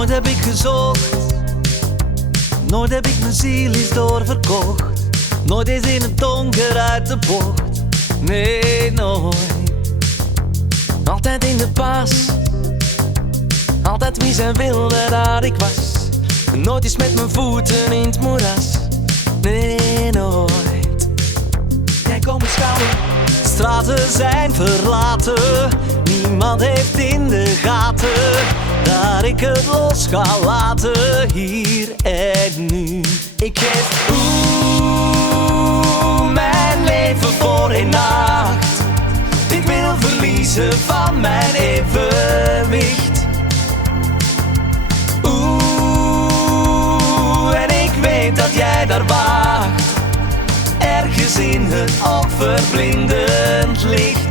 Nooit heb ik gezocht, nooit heb ik mijn ziel eens doorverkocht. Nooit eens in het donker uit de bocht, nee nooit. Altijd in de pas, altijd wie zij wilde dat ik was. Nooit eens met mijn voeten in het moeras, nee nooit. Jij komt schouwen, straten zijn verlaten. Niemand heeft in de gaten dat ik het los ga laten, hier en nu. Ik geef mijn leven voor een nacht. Ik wil verliezen van mijn evenwicht. En ik weet dat jij daar wacht, ergens in het onverblindend licht.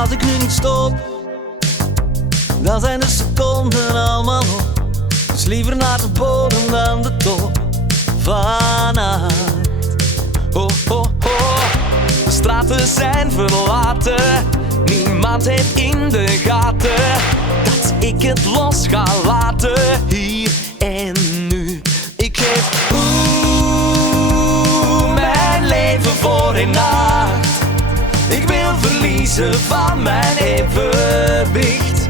Als ik nu niet stop, dan zijn de seconden allemaal op. Dus liever naar de bodem dan de top vannacht. Oh, oh, oh. De straten zijn verlaten. Niemand heeft in de gaten dat ik het los ga laten, hier en nu. Ik geef mijn leven voor een nacht. Ik wil verliezen van mijn evenwicht.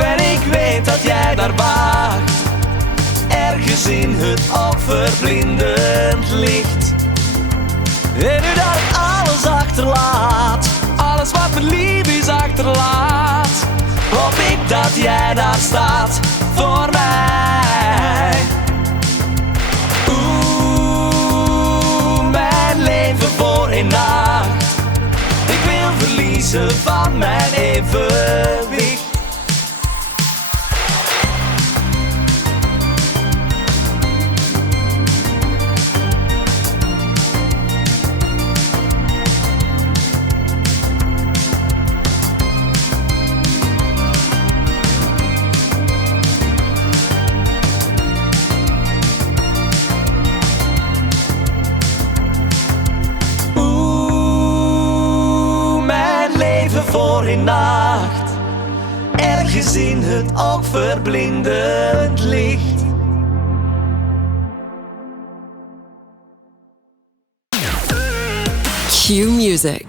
En ik weet dat jij daar wacht, ergens in het onverblindend licht. En nu dat ik alles achterlaat, alles wat me lief is achterlaat, hoop ik dat jij daar staat voor mij. Leven voor een nacht. Ik wil verliezen van mijn evenwicht. Voor een nacht, ergens in het onverblindend licht. Q Music.